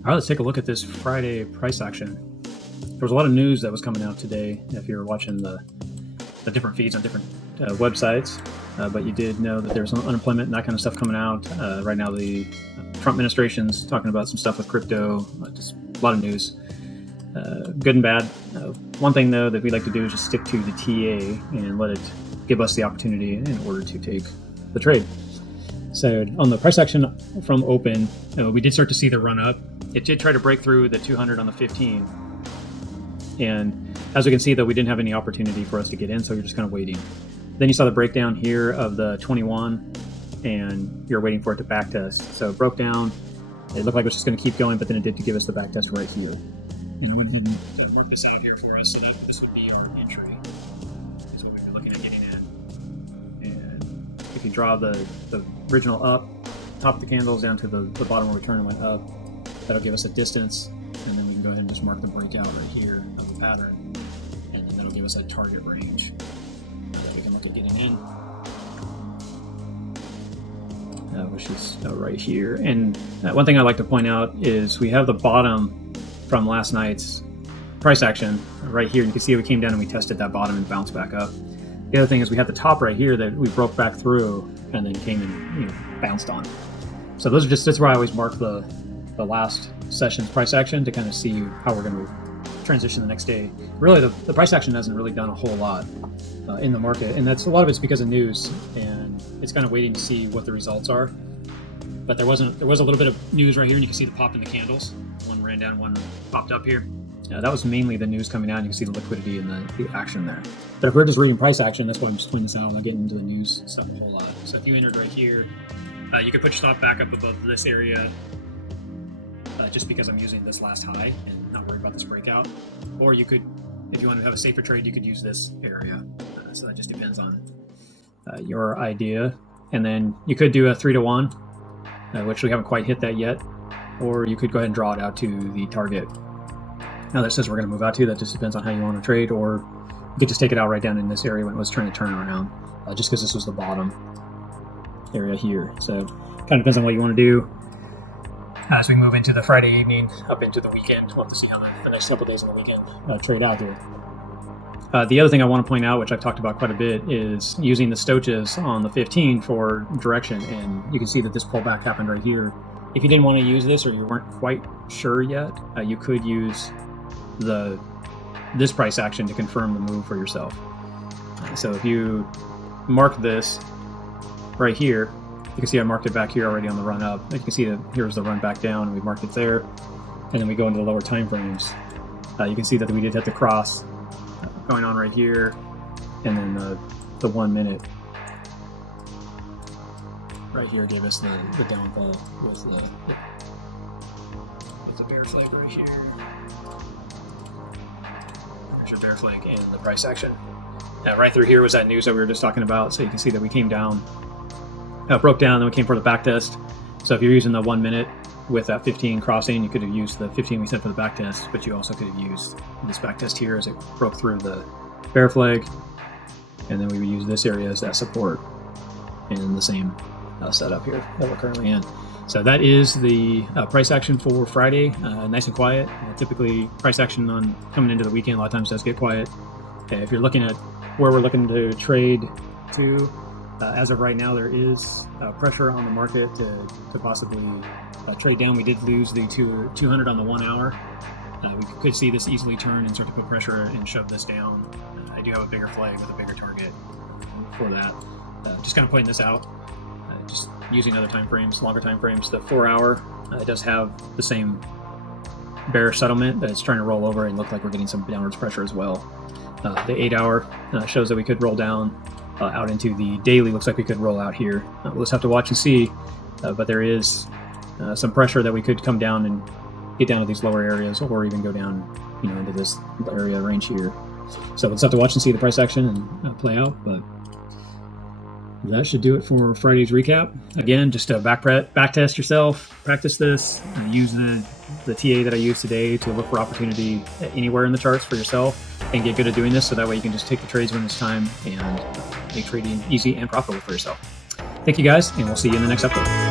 All right, let's take a look at this Friday price action. There was a lot of news that was coming out today if you're watching the different feeds on different websites, but you did know that there's unemployment and that kind of stuff coming out. Right now, the Trump administration's talking about some stuff with crypto, just a lot of news, good and bad. One thing, though, that we like to do is just stick to the TA and let it give us the opportunity in order to take the trade. So on the price action from open, we did start to see the run up. It did try to break through the 200 on the 15. And as we can see, though, we didn't have any opportunity for us to get in, so you're just kind of waiting. Then you saw the breakdown here of the 21, and you're waiting for it to back test. So it broke down. It looked like it was just going to keep going, but then it did give us the back test right here. You know, it didn't mark this out here for us, so that this would be our entry. That's what we'd be looking at getting at. And if you draw the original up, top of the candles down to the bottom where we turned and went up, that'll give us a distance, and then we can go ahead and just mark the breakout right here of the pattern, and then that'll give us a target range that we can look at getting in, which is right here. And one thing I'd like to point out is we have the bottom from last night's price action right here. You can see we came down and we tested that bottom and bounced back up. The other thing is we had the top right here that we broke back through and then came and bounced on. So that's where I always mark the last session's price action to kind of see how we're going to transition the next day. Really, the price action hasn't really done a whole lot in the market, and that's a lot of it's because of news, and it's kind of waiting to see what the results are. But there was a little bit of news right here, and you can see the pop in the candles. One ran down, one popped up here. That was mainly the news coming out, and you can see the liquidity and the action there. But if we're just reading price action, that's why I'm just pointing this out. I'm not getting into the news stuff a whole lot. So if you entered right here, you could put your stop back up above this area, just because I'm using this last high and not worried about this breakout. Or you could, if you want to have a safer trade, you could use this area. So that just depends on your idea. And then you could do a 3-to-1, which we haven't quite hit that yet. Or you could go ahead and draw it out to the target. Now that says we're going to move out to, that just depends on how you want to trade. Or you could just take it out right down in this area when it was trying to turn around, just because this was the bottom area here. So kind of depends on what you want to do. As we move into the Friday evening, up into the weekend, we'll have to see how the next couple days of the weekend trade out here. The other thing I want to point out, which I've talked about quite a bit, is using the stochas on the 15 for direction. And you can see that this pullback happened right here. If you didn't want to use this or you weren't quite sure yet, you could use this price action to confirm the move for yourself. So if you mark this right here, you can see I marked it back here already on the run up. You can see that here's the run back down, and we marked it there. And then we go into the lower time frames. You can see that we did hit the cross going on right here, and then the 1 minute right here gave us the downfall with the bear flag right here. There's your bear flag and the price action. Right through here was that news that we were just talking about. So you can see that we came down. Broke down, then we came for the back test. So if you're using the 1 minute with that 15 crossing, you could have used the 15 we set for the back test, but you also could have used this back test here as it broke through the bear flag, and then we would use this area as that support in the same setup here that we're currently in. So that is the price action for Friday. Nice and quiet. Typically, price action on coming into the weekend a lot of times does get quiet. If you're looking at where we're looking to trade to, as of right now, there is pressure on the market to possibly trade down. We did lose the 200 on the 1 hour. We could see this easily turn and start to put pressure and shove this down. I do have a bigger flag with a bigger target for that. Just kind of pointing this out, just using other time frames, longer time frames. The 4 hour it does have the same bearish settlement that it's trying to roll over and look like we're getting some downwards pressure as well. The 8 hour shows that we could roll down out into the daily. Looks like we could roll out here. We'll just have to watch and see, but there is some pressure that we could come down and get down to these lower areas, or even go down, into this area range here. So we'll just have to watch and see the price action and play out. But that should do it for Friday's recap. Again, just back test yourself, practice this, use the TA that I used today to look for opportunity anywhere in the charts for yourself, and get good at doing this, so that way you can just take the trades when it's time and make trading easy and profitable for yourself. Thank you guys, and we'll see you in the next update.